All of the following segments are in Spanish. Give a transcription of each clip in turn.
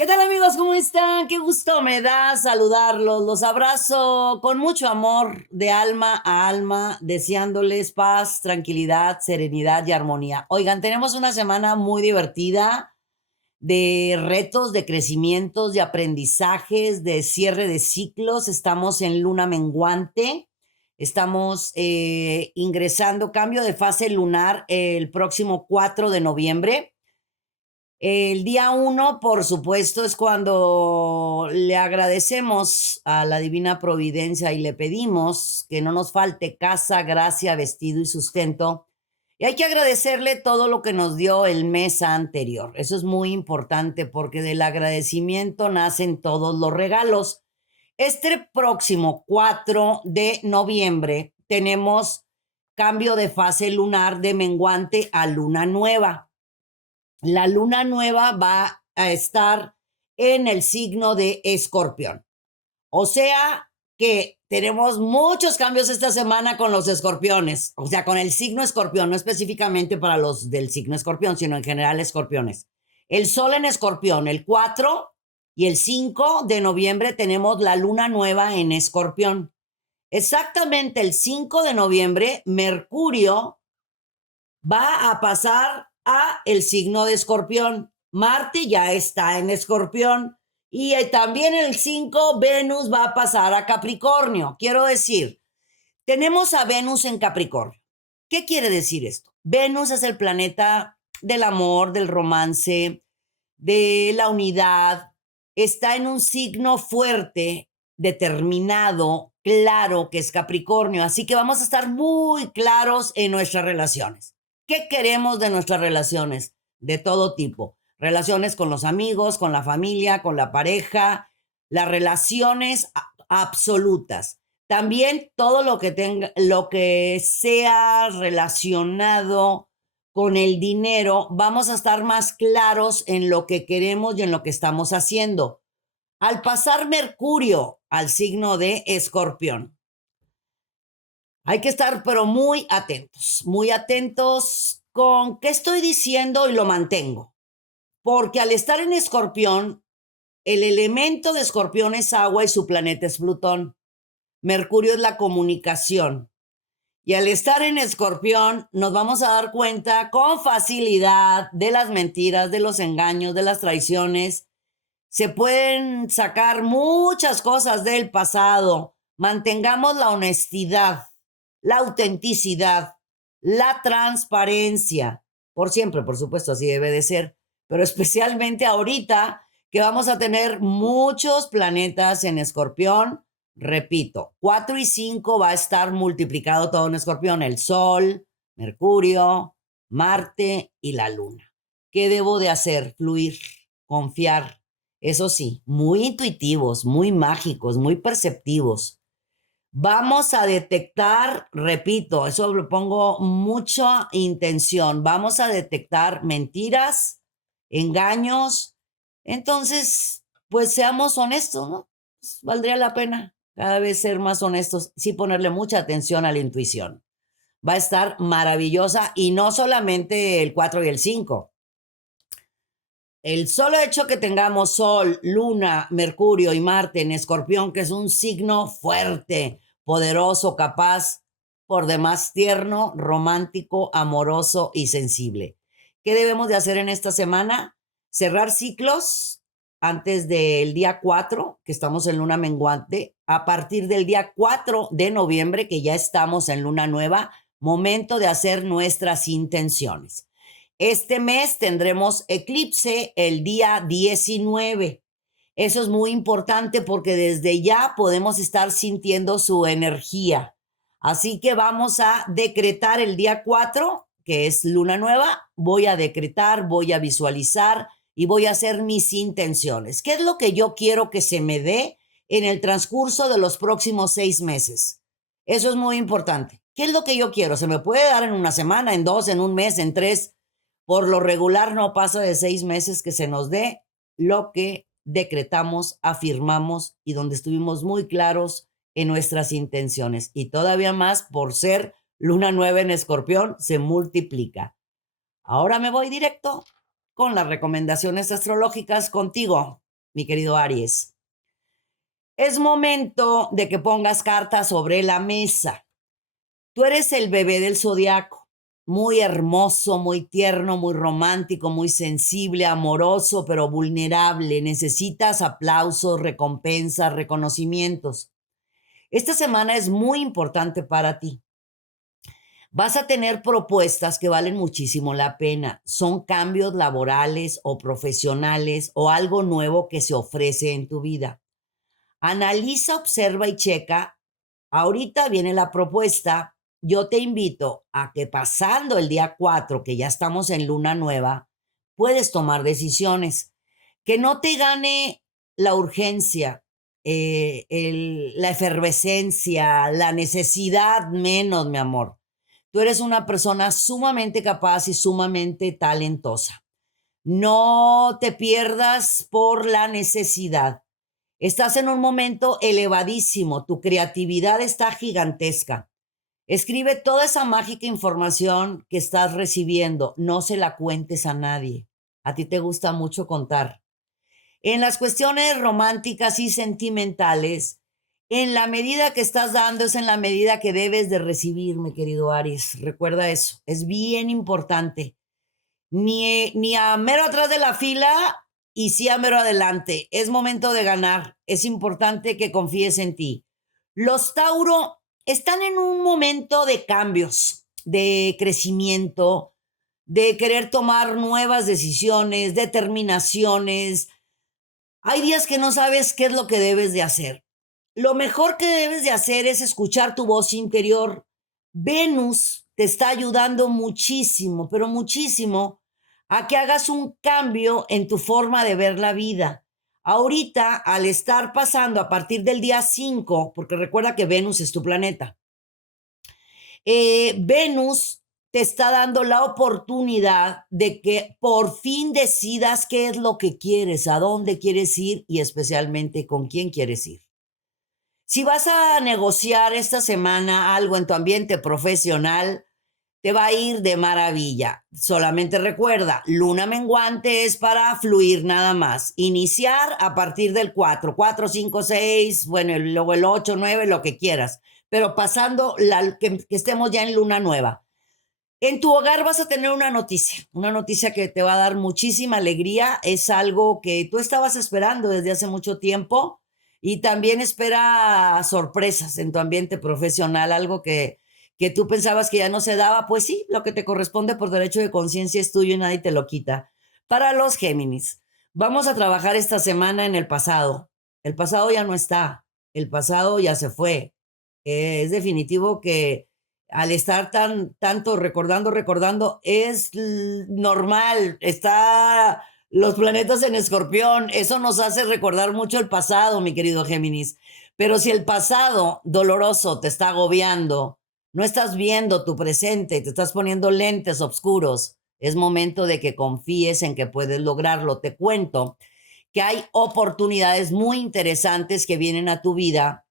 ¿Qué tal amigos? ¿Cómo están? Qué gusto me da saludarlos. Los abrazo con mucho amor de alma a alma, deseándoles paz, tranquilidad, serenidad y armonía. Oigan, tenemos una semana muy divertida de retos, de crecimientos, de aprendizajes, de cierre de ciclos. Estamos en luna menguante. Estamos ingresando cambio de fase lunar el próximo 4 de noviembre. El día 1, por supuesto, es cuando le agradecemos a la Divina Providencia y le pedimos que no nos falte casa, gracia, vestido y sustento. Y hay que agradecerle todo lo que nos dio el mes anterior. Eso es muy importante porque del agradecimiento nacen todos los regalos. Este próximo 4 de noviembre tenemos cambio de fase lunar de menguante a luna nueva. La luna nueva va a estar en el signo de Escorpión. O sea que tenemos muchos cambios esta semana con los escorpiones, o sea, con el signo escorpión, no específicamente para los del signo escorpión, sino en general escorpiones. El sol en escorpión, el 4 y el 5 de noviembre tenemos la luna nueva en escorpión. Exactamente el 5 de noviembre, Mercurio va a pasar a el signo de Escorpión. Marte ya está en Escorpión y también el 5 Venus va a pasar a Capricornio. Quiero decir, tenemos a Venus en Capricornio. ¿Qué quiere decir esto? Venus es el planeta del amor, del romance, de la unidad. Está en un signo fuerte, determinado, claro, que es Capricornio. Así que vamos a estar muy claros en nuestras relaciones. ¿Qué queremos de nuestras relaciones? De todo tipo. Relaciones con los amigos, con la familia, con la pareja, las relaciones absolutas. También todo lo que tenga, lo que sea relacionado con el dinero, vamos a estar más claros en lo que queremos y en lo que estamos haciendo. Al pasar Mercurio al signo de Escorpión, hay que estar pero muy atentos con qué estoy diciendo y lo mantengo. Porque al estar en Escorpión, el elemento de Escorpión es agua y su planeta es Plutón. Mercurio es la comunicación. Y al estar en Escorpión, nos vamos a dar cuenta con facilidad de las mentiras, de los engaños, de las traiciones. Se pueden sacar muchas cosas del pasado. Mantengamos la honestidad, la autenticidad, la transparencia. Por siempre, por supuesto, así debe de ser. Pero especialmente ahorita que vamos a tener muchos planetas en Escorpión. Repito, 4 y 5 va a estar multiplicado todo en Escorpión. El Sol, Mercurio, Marte y la Luna. ¿Qué debo de hacer? Fluir, confiar. Eso sí, muy intuitivos, muy mágicos, muy perceptivos. Vamos a detectar, repito, eso le pongo mucha intención, vamos a detectar mentiras, engaños. Entonces, pues seamos honestos, ¿no? Pues, valdría la pena cada vez ser más honestos, sí ponerle mucha atención a la intuición. Va a estar maravillosa y no solamente el 4 y el 5. El solo hecho que tengamos Sol, Luna, Mercurio y Marte en Escorpión, que es un signo fuerte, poderoso, capaz, por demás tierno, romántico, amoroso y sensible. ¿Qué debemos de hacer en esta semana? Cerrar ciclos antes del día 4, que estamos en luna menguante, a partir del día 4 de noviembre, que ya estamos en luna nueva, momento de hacer nuestras intenciones. Este mes tendremos eclipse el día 19. Eso es muy importante porque desde ya podemos estar sintiendo su energía. Así que vamos a decretar el día 4, que es luna nueva. Voy a decretar, voy a visualizar y voy a hacer mis intenciones. ¿Qué es lo que yo quiero que se me dé en el transcurso de los próximos 6 meses? Eso es muy importante. ¿Qué es lo que yo quiero? Se me puede dar en una semana, en 2, en un mes, en 3. Por lo regular no pasa de 6 meses que se nos dé lo que decretamos, afirmamos y donde estuvimos muy claros en nuestras intenciones. Y todavía más por ser luna nueva en Escorpión, se multiplica. Ahora me voy directo con las recomendaciones astrológicas contigo, mi querido Aries. Es momento de que pongas cartas sobre la mesa. Tú eres el bebé del zodiaco, muy hermoso, muy tierno, muy romántico, muy sensible, amoroso, pero vulnerable. Necesitas aplausos, recompensas, reconocimientos. Esta semana es muy importante para ti. Vas a tener propuestas que valen muchísimo la pena. Son cambios laborales o profesionales o algo nuevo que se ofrece en tu vida. Analiza, observa y checa. Ahorita viene la propuesta. Yo te invito a que pasando el día 4, que ya estamos en luna nueva, puedes tomar decisiones. Que no te gane la urgencia, la efervescencia, la necesidad menos, mi amor. Tú eres una persona sumamente capaz y sumamente talentosa. No te pierdas por la necesidad. Estás en un momento elevadísimo, tu creatividad está gigantesca. Escribe toda esa mágica información que estás recibiendo, no se la cuentes a nadie. A ti te gusta mucho contar. En las cuestiones románticas y sentimentales, en la medida que estás dando es en la medida que debes de recibir, mi querido Aries. Recuerda eso, es bien importante. Ni a mero atrás de la fila y sí a mero adelante. Es momento de ganar. Es importante que confíes en ti. Los Tauro están en un momento de cambios, de crecimiento, de querer tomar nuevas decisiones, determinaciones. Hay días que no sabes qué es lo que debes de hacer. Lo mejor que debes de hacer es escuchar tu voz interior. Venus te está ayudando muchísimo, pero muchísimo, a que hagas un cambio en tu forma de ver la vida. Ahorita, al estar pasando a partir del día 5, porque recuerda que Venus es tu planeta, Venus te está dando la oportunidad de que por fin decidas qué es lo que quieres, a dónde quieres ir y especialmente con quién quieres ir. Si vas a negociar esta semana algo en tu ambiente profesional, te va a ir de maravilla. Solamente recuerda, luna menguante es para fluir nada más. Iniciar a partir del 4, 4, 5, 6, bueno, luego el 8, 9, lo que quieras. Pero pasando que estemos ya en luna nueva. En tu hogar vas a tener una noticia que te va a dar muchísima alegría. Es algo que tú estabas esperando desde hace mucho tiempo y también espera sorpresas en tu ambiente profesional, algo que tú pensabas que ya no se daba. Pues sí, lo que te corresponde por derecho de conciencia es tuyo y nadie te lo quita. Para los Géminis, vamos a trabajar esta semana en el pasado. El pasado ya no está, el pasado ya se fue. Es definitivo que al estar tanto recordando, es normal, está los planetas en Escorpión, eso nos hace recordar mucho el pasado, mi querido Géminis. Pero si el pasado doloroso te está agobiando, no estás viendo tu presente, te estás poniendo lentes oscuros, es momento de que confíes en que puedes lograrlo. Te cuento que hay oportunidades muy interesantes que vienen a tu vida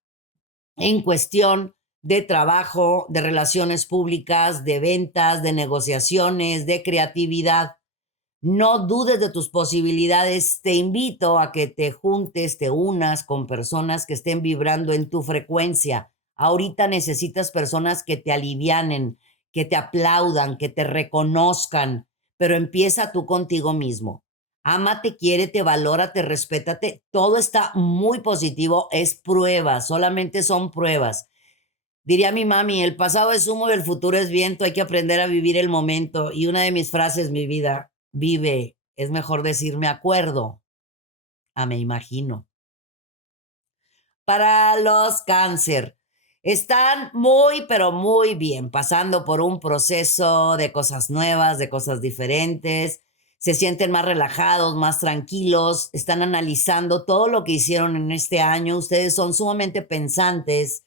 en cuestión de trabajo, de relaciones públicas, de ventas, de negociaciones, de creatividad. No dudes de tus posibilidades. Te invito a que te juntes, te unas con personas que estén vibrando en tu frecuencia. Ahorita necesitas personas que te alivianen, que te aplaudan, que te reconozcan, pero empieza tú contigo mismo. Ámate, quiérete, valórate, respétate. Todo está muy positivo. Es prueba, solamente son pruebas. Diría mi mami, el pasado es humo, el futuro es viento, hay que aprender a vivir el momento. Y una de mis frases, mi vida, vive, es mejor decir me acuerdo a me imagino. Para los cáncer, están muy, pero muy bien, pasando por un proceso de cosas nuevas, de cosas diferentes. Se sienten más relajados, más tranquilos, están analizando todo lo que hicieron en este año. Ustedes son sumamente pensantes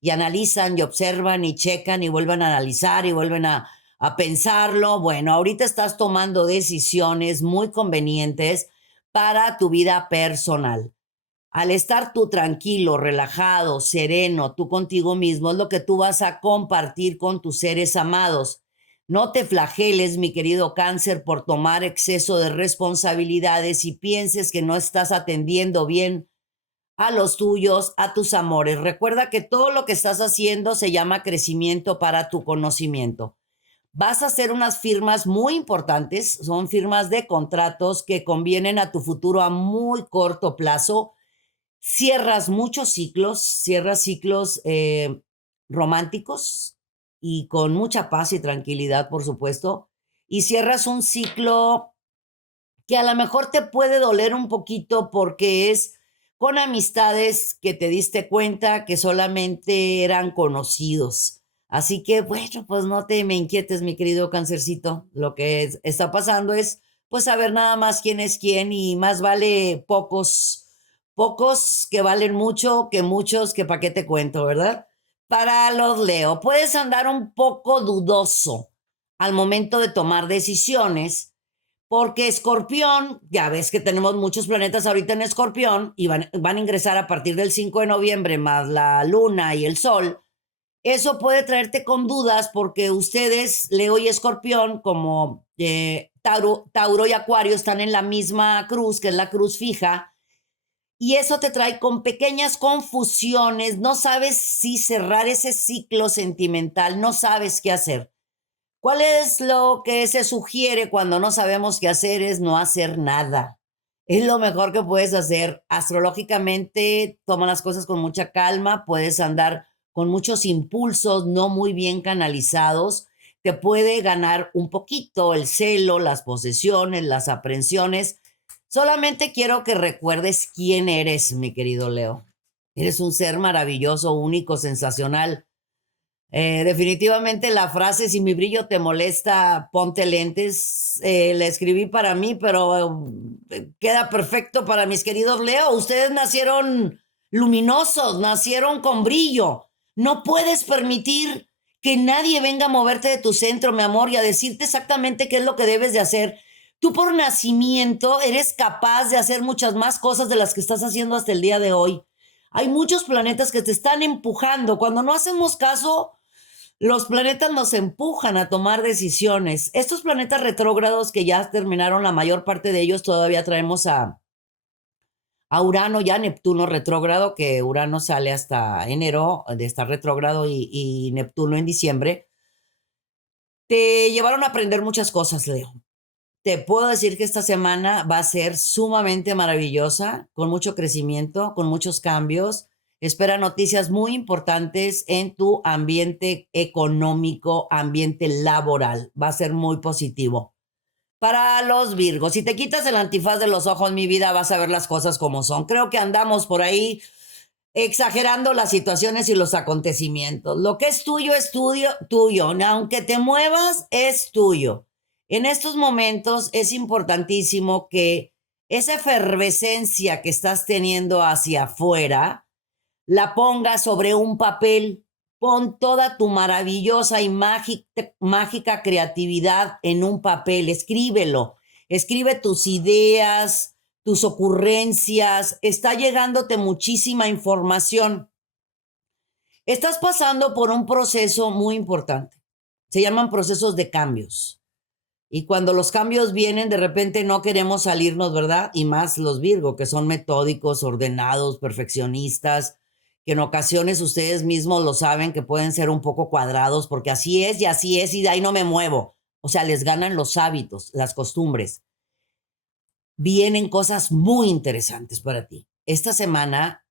y analizan y observan y checan y vuelven a analizar y vuelven a pensarlo. Bueno, ahorita estás tomando decisiones muy convenientes para tu vida personal. Al estar tú tranquilo, relajado, sereno, tú contigo mismo, es lo que tú vas a compartir con tus seres amados. No te flageles, mi querido Cáncer, por tomar exceso de responsabilidades y pienses que no estás atendiendo bien a los tuyos, a tus amores. Recuerda que todo lo que estás haciendo se llama crecimiento para tu conocimiento. Vas a hacer unas firmas muy importantes, son firmas de contratos que convienen a tu futuro a muy corto plazo. Cierras muchos ciclos, cierras ciclos románticos y con mucha paz y tranquilidad, por supuesto, y cierras un ciclo que a lo mejor te puede doler un poquito porque es con amistades que te diste cuenta que solamente eran conocidos. Así que, bueno, pues no te me inquietes, mi querido Cancercito. Lo que está pasando es, pues, saber nada más quién es quién y más vale pocos que valen mucho que muchos que para qué te cuento, ¿verdad? Para los Leo, puedes andar un poco dudoso al momento de tomar decisiones porque Escorpión, ya ves que tenemos muchos planetas ahorita en Escorpión y van a ingresar a partir del 5 de noviembre más la Luna y el Sol. Eso puede traerte con dudas porque ustedes, Leo y Escorpión, como Tauro y Acuario, están en la misma cruz, que es la cruz fija, y eso te trae con pequeñas confusiones, no sabes si cerrar ese ciclo sentimental, no sabes qué hacer. ¿Cuál es lo que se sugiere cuando no sabemos qué hacer? Es no hacer nada. Es lo mejor que puedes hacer. Astrológicamente, toma las cosas con mucha calma, puedes andar con muchos impulsos no muy bien canalizados. Te puede ganar un poquito el celo, las posesiones, las aprensiones. Solamente quiero que recuerdes quién eres, mi querido Leo. Eres un ser maravilloso, único, sensacional. Definitivamente la frase, si mi brillo te molesta, ponte lentes, la escribí para mí, pero queda perfecto para mis queridos Leo. Ustedes nacieron luminosos, nacieron con brillo. No puedes permitir que nadie venga a moverte de tu centro, mi amor, y a decirte exactamente qué es lo que debes de hacer. Tú por nacimiento eres capaz de hacer muchas más cosas de las que estás haciendo hasta el día de hoy. Hay muchos planetas que te están empujando. Cuando no hacemos caso, los planetas nos empujan a tomar decisiones. Estos planetas retrógrados que ya terminaron la mayor parte de ellos, todavía traemos a Urano, ya Neptuno retrógrado, que Urano sale hasta enero de estar retrógrado y Neptuno en diciembre. Te llevaron a aprender muchas cosas, Leo. Te puedo decir que esta semana va a ser sumamente maravillosa, con mucho crecimiento, con muchos cambios. Espera noticias muy importantes en tu ambiente económico, ambiente laboral. Va a ser muy positivo. Para los Virgos, si te quitas el antifaz de los ojos, mi vida, vas a ver las cosas como son. Creo que andamos por ahí exagerando las situaciones y los acontecimientos. Lo que es tuyo, tuyo. Aunque te muevas, es tuyo. En estos momentos es importantísimo que esa efervescencia que estás teniendo hacia afuera la pongas sobre un papel. Pon toda tu maravillosa y mágica creatividad en un papel. Escríbelo. Escribe tus ideas, tus ocurrencias. Está llegándote muchísima información. Estás pasando por un proceso muy importante. Se llaman procesos de cambios. Y cuando los cambios vienen, de repente no queremos salirnos, ¿verdad? Y más los Virgo, que son metódicos, ordenados, perfeccionistas, que en ocasiones ustedes mismos lo saben que pueden ser un poco cuadrados, porque así es, y de ahí no me muevo. O sea, les ganan los hábitos, las costumbres. Vienen cosas muy interesantes para ti. Esta semana,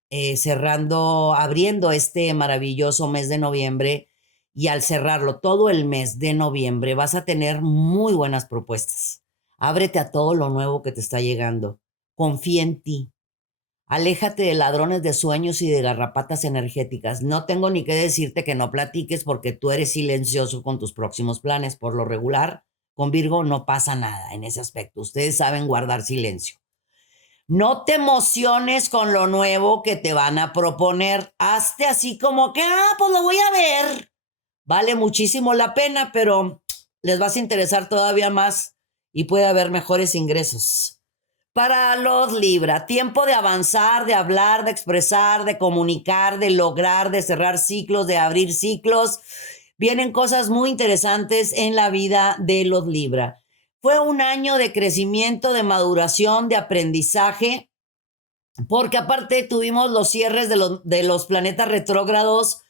abriendo este maravilloso mes de noviembre, y al cerrarlo todo el mes de noviembre vas a tener muy buenas propuestas. Ábrete a todo lo nuevo que te está llegando. Confía en ti. Aléjate de ladrones de sueños y de garrapatas energéticas. No tengo ni que decirte que no platiques porque tú eres silencioso con tus próximos planes. Por lo regular, con Virgo no pasa nada en ese aspecto. Ustedes saben guardar silencio. No te emociones con lo nuevo que te van a proponer. Hazte así como que, pues lo voy a ver. Vale muchísimo la pena, pero les vas a interesar todavía más y puede haber mejores ingresos. Para los Libra, tiempo de avanzar, de hablar, de expresar, de comunicar, de lograr, de cerrar ciclos, de abrir ciclos. Vienen cosas muy interesantes en la vida de los Libra. Fue un año de crecimiento, de maduración, de aprendizaje, porque aparte tuvimos los cierres de los planetas retrógrados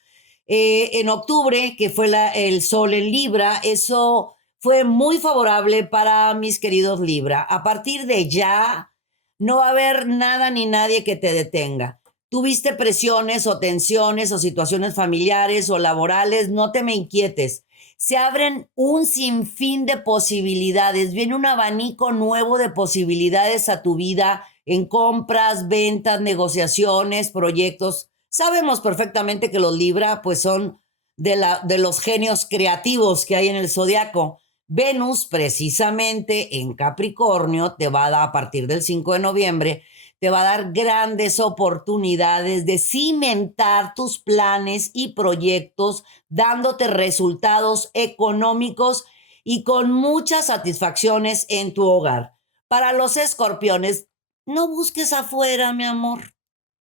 en octubre, que fue el Sol en Libra. Eso fue muy favorable para mis queridos Libra. A partir de ya, no va a haber nada ni nadie que te detenga. Tuviste presiones o tensiones o situaciones familiares o laborales, no te me inquietes. Se abren un sinfín de posibilidades, viene un abanico nuevo de posibilidades a tu vida en compras, ventas, negociaciones, proyectos. Sabemos perfectamente que los Libra pues son de los genios creativos que hay en el zodiaco. Venus, precisamente en Capricornio, te va a dar a partir del 5 de noviembre, te va a dar grandes oportunidades de cimentar tus planes y proyectos, dándote resultados económicos y con muchas satisfacciones en tu hogar. Para los escorpiones, no busques afuera, mi amor.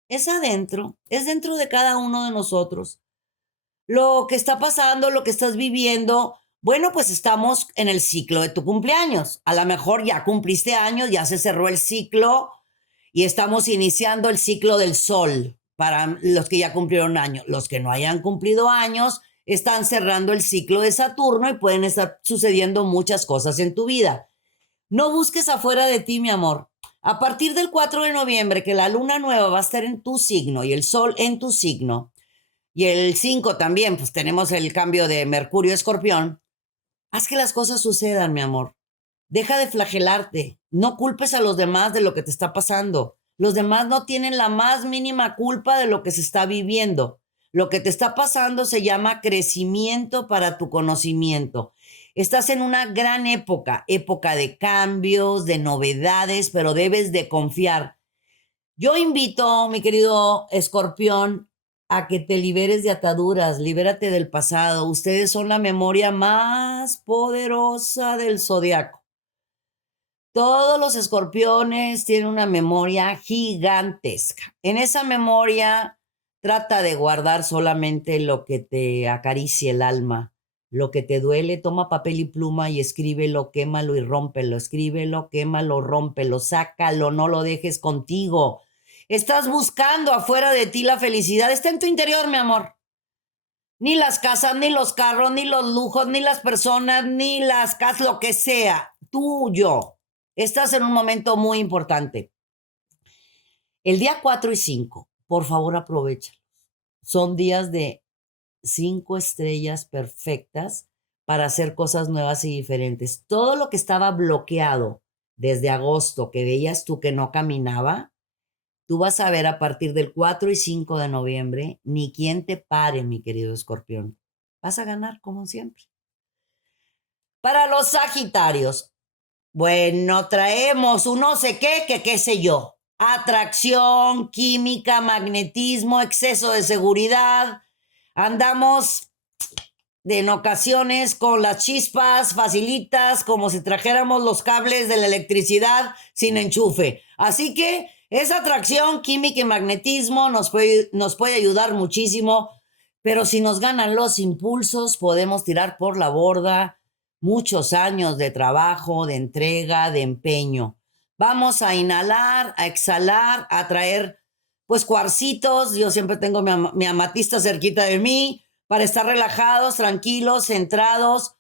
Es adentro, es dentro de cada uno de nosotros. Lo que está pasando, lo que estás viviendo, bueno, pues estamos en el ciclo de tu cumpleaños. A lo mejor ya cumpliste años, ya se cerró el ciclo y estamos iniciando el ciclo del sol para los que ya cumplieron años. Los que no hayan cumplido años están cerrando el ciclo de Saturno y pueden estar sucediendo muchas cosas en tu vida. No busques afuera de ti, mi amor. A partir del 4 de noviembre, que la luna nueva va a estar en tu signo y el sol en tu signo, y el 5 también, pues tenemos el cambio de Mercurio Escorpión, haz que las cosas sucedan, mi amor. Deja de flagelarte. No culpes a los demás de lo que te está pasando. Los demás no tienen la más mínima culpa de lo que se está viviendo. Lo que te está pasando se llama crecimiento para tu conocimiento. Estás en una gran época, época de cambios, de novedades, pero debes de confiar. Yo invito, mi querido Escorpión, a que te liberes de ataduras, libérate del pasado. Ustedes son la memoria más poderosa del zodiaco. Todos los escorpiones tienen una memoria gigantesca. En esa memoria trata de guardar solamente lo que te acaricie el alma, lo que te duele. Toma papel y pluma y escríbelo, quémalo y rómpelo. Escríbelo, quémalo, rómpelo, sácalo, no lo dejes contigo. Estás buscando afuera de ti la felicidad. Está en tu interior, mi amor. Ni las casas, ni los carros, ni los lujos, ni las personas, ni las casas, lo que sea. Tuyo. Estás en un momento muy importante. El día 4 y 5, por favor, aprovecha. Son días de 5 estrellas perfectas para hacer cosas nuevas y diferentes. Todo lo que estaba bloqueado desde agosto, que veías tú que no caminaba, tú vas a ver a partir del 4 y 5 de noviembre, ni quien te pare, mi querido Escorpión. Vas a ganar como siempre. Para los Sagitarios, bueno, traemos un no sé qué, que qué sé yo. Atracción, química, magnetismo, exceso de seguridad. Andamos en ocasiones con las chispas facilitas, como si trajéramos los cables de la electricidad sin enchufe. Así que esa atracción, química y magnetismo nos puede ayudar muchísimo, pero si nos ganan los impulsos, podemos tirar por la borda muchos años de trabajo, de entrega, de empeño. Vamos a inhalar, a exhalar, a traer pues cuarcitos. Yo siempre tengo mi amatista cerquita de mí para estar relajados, tranquilos, centrados.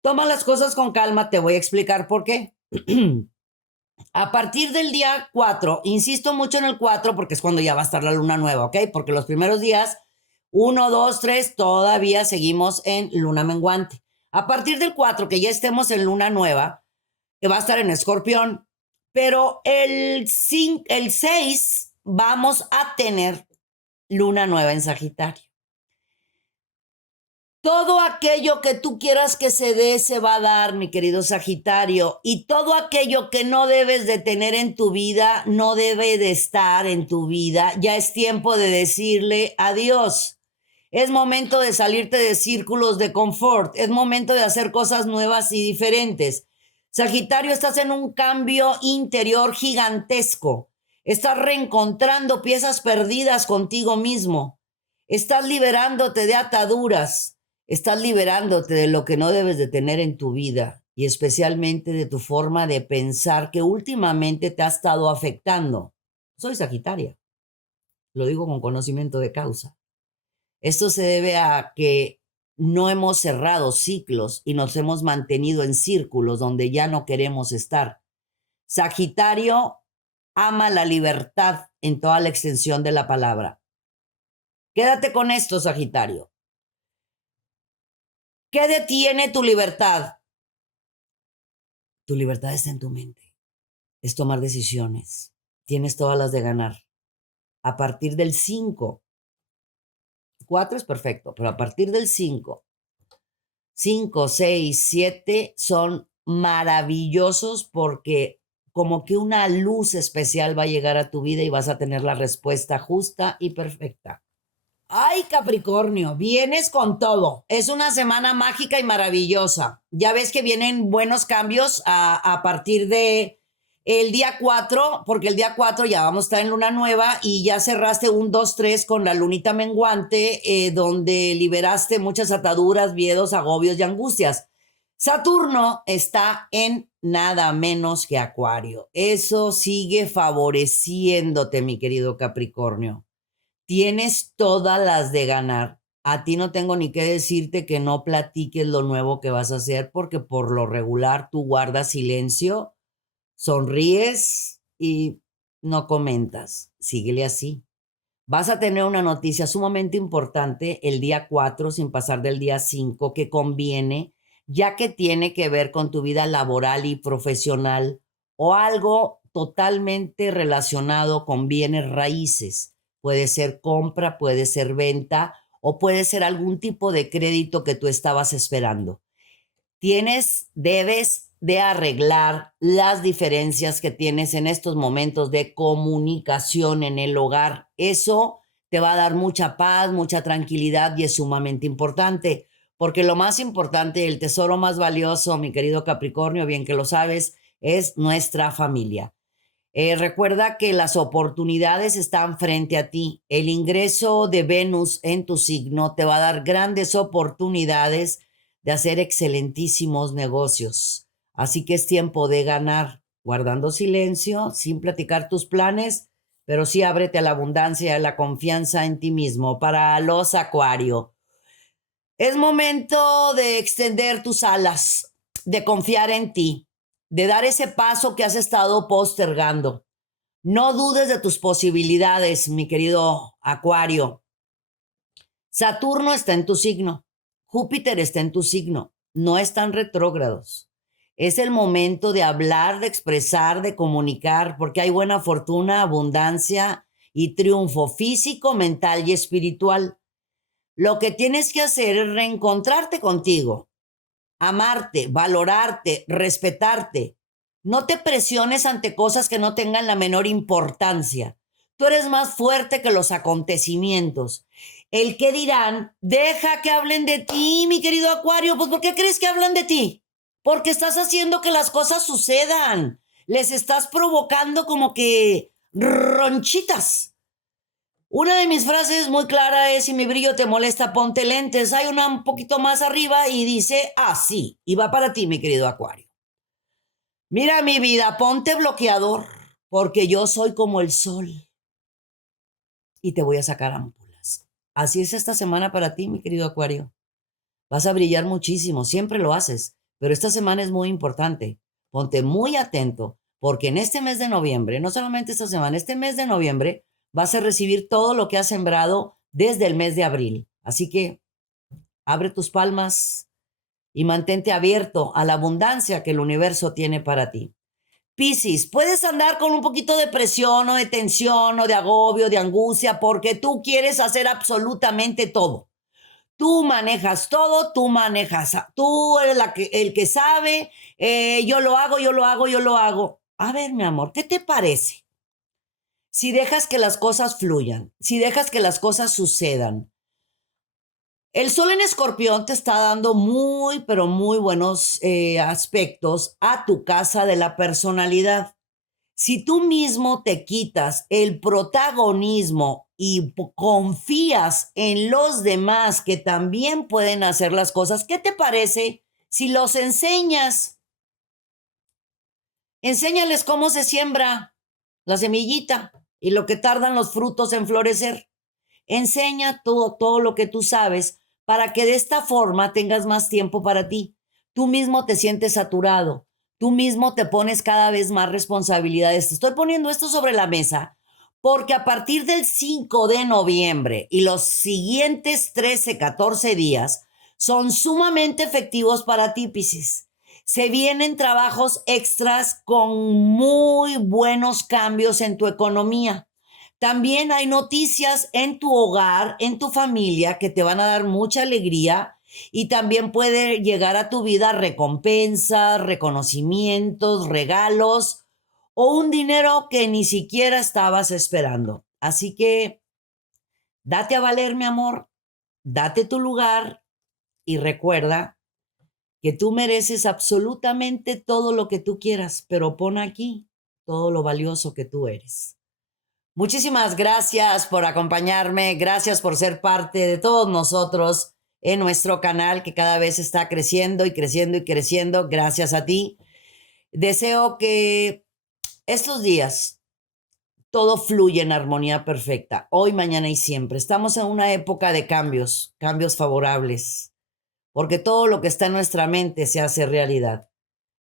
Toma las cosas con calma, te voy a explicar por qué. A partir del día 4, insisto mucho en el 4 porque es cuando ya va a estar la luna nueva, ¿ok? Porque los primeros días, 1, 2, 3, todavía seguimos en luna menguante. A partir del 4, que ya estemos en luna nueva, que va a estar en Escorpión, pero el 6 vamos a tener luna nueva en Sagitario. Todo aquello que tú quieras que se dé, se va a dar, mi querido Sagitario. Y todo aquello que no debes de tener en tu vida, no debe de estar en tu vida. Ya es tiempo de decirle adiós. Es momento de salirte de círculos de confort. Es momento de hacer cosas nuevas y diferentes. Sagitario, estás en un cambio interior gigantesco. Estás reencontrando piezas perdidas contigo mismo. Estás liberándote de ataduras. Estás liberándote de lo que no debes de tener en tu vida y especialmente de tu forma de pensar que últimamente te ha estado afectando. Soy Sagitaria, lo digo con conocimiento de causa. Esto se debe a que no hemos cerrado ciclos y nos hemos mantenido en círculos donde ya no queremos estar. Sagitario ama la libertad en toda la extensión de la palabra. Quédate con esto, Sagitario. ¿Qué detiene tu libertad? Tu libertad está en tu mente. Es tomar decisiones. Tienes todas las de ganar. A partir del 5, 4 es perfecto, pero a partir del 5, 5, 6, 7 son maravillosos porque como que una luz especial va a llegar a tu vida y vas a tener la respuesta justa y perfecta. Ay, Capricornio, vienes con todo. Es una semana mágica y maravillosa. Ya ves que vienen buenos cambios a partir de el día 4, porque el día 4 ya vamos a estar en luna nueva y ya cerraste un 2, 3 con la lunita menguante, donde liberaste muchas ataduras, miedos, agobios y angustias. Saturno está en nada menos que Acuario. Eso sigue favoreciéndote, mi querido Capricornio. Tienes todas las de ganar. A ti no tengo ni que decirte que no platiques lo nuevo que vas a hacer porque por lo regular tú guardas silencio, sonríes y no comentas. Síguele así. Vas a tener una noticia sumamente importante el día 4 sin pasar del día 5 que conviene, ya que tiene que ver con tu vida laboral y profesional o algo totalmente relacionado con bienes raíces. Puede ser compra, puede ser venta o puede ser algún tipo de crédito que tú estabas esperando. Debes de arreglar las diferencias que tienes en estos momentos de comunicación en el hogar. Eso te va a dar mucha paz, mucha tranquilidad y es sumamente importante, porque lo más importante, el tesoro más valioso, mi querido Capricornio, bien que lo sabes, es nuestra familia. Recuerda que las oportunidades están frente a ti. El ingreso de Venus en tu signo te va a dar grandes oportunidades de hacer excelentísimos negocios. Así que es tiempo de ganar, guardando silencio, sin platicar tus planes, pero sí ábrete a la abundancia y a la confianza en ti mismo. Para los Acuario, es momento de extender tus alas, de confiar en ti, de dar ese paso que has estado postergando. No dudes de tus posibilidades, mi querido Acuario. Saturno está en tu signo. Júpiter está en tu signo. No están retrógrados. Es el momento de hablar, de expresar, de comunicar, porque hay buena fortuna, abundancia y triunfo físico, mental y espiritual. Lo que tienes que hacer es reencontrarte contigo, amarte, valorarte, respetarte. No te presiones ante cosas que no tengan la menor importancia. Tú eres más fuerte que los acontecimientos. El que dirán, deja que hablen de ti, mi querido Acuario. Pues ¿por qué crees que hablan de ti? Porque estás haciendo que las cosas sucedan. Les estás provocando como que ronchitas. Una de mis frases muy clara es, si mi brillo te molesta, ponte lentes. Hay una un poquito más arriba y dice, así. Y va para ti, mi querido Acuario. Mira mi vida, ponte bloqueador, porque yo soy como el sol y te voy a sacar ámpulas. Así es esta semana para ti, mi querido Acuario. Vas a brillar muchísimo, siempre lo haces, pero esta semana es muy importante. Ponte muy atento, porque en este mes de noviembre, no solamente esta semana, este mes de noviembre, vas a recibir todo lo que has sembrado desde el mes de abril. Así que abre tus palmas y mantente abierto a la abundancia que el universo tiene para ti. Piscis, puedes andar con un poquito de presión o de tensión o de agobio, de angustia, porque tú quieres hacer absolutamente todo. Tú manejas todo, tú eres el que sabe, yo lo hago, yo lo hago, yo lo hago. A ver, mi amor, ¿qué te parece? Si dejas que las cosas fluyan, si dejas que las cosas sucedan. El sol en Escorpión te está dando muy, pero muy buenos aspectos a tu casa de la personalidad. Si tú mismo te quitas el protagonismo y confías en los demás que también pueden hacer las cosas, ¿qué te parece si los enseñas? Enséñales cómo se siembra la semillita y lo que tardan los frutos en florecer. Enseña todo lo que tú sabes para que de esta forma tengas más tiempo para ti. Tú mismo te sientes saturado, tú mismo te pones cada vez más responsabilidades. Te estoy poniendo esto sobre la mesa porque a partir del 5 de noviembre y los siguientes 13, 14 días son sumamente efectivos para ti, Piscis. Se vienen trabajos extras con muy buenos cambios en tu economía. También hay noticias en tu hogar, en tu familia, que te van a dar mucha alegría y también puede llegar a tu vida recompensas, reconocimientos, regalos o un dinero que ni siquiera estabas esperando. Así que date a valer, mi amor, date tu lugar y recuerda que tú mereces absolutamente todo lo que tú quieras, pero pon aquí todo lo valioso que tú eres. Muchísimas gracias por acompañarme, gracias por ser parte de todos nosotros en nuestro canal que cada vez está creciendo y creciendo y creciendo. Gracias a ti. Deseo que estos días todo fluya en armonía perfecta, hoy, mañana y siempre. Estamos en una época de cambios, cambios favorables, porque todo lo que está en nuestra mente se hace realidad.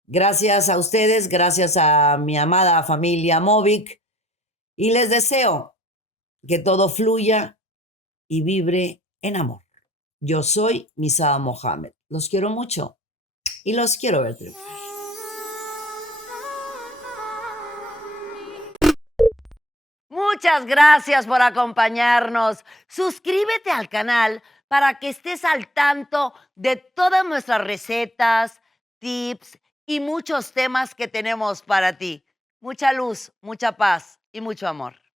Gracias a ustedes, gracias a mi amada familia Movic y les deseo que todo fluya y vibre en amor. Yo soy Misada Mohamed. Los quiero mucho y los quiero ver triunfar. Muchas gracias por acompañarnos. Suscríbete al canal para que estés al tanto de todas nuestras recetas, tips y muchos temas que tenemos para ti. Mucha luz, mucha paz y mucho amor.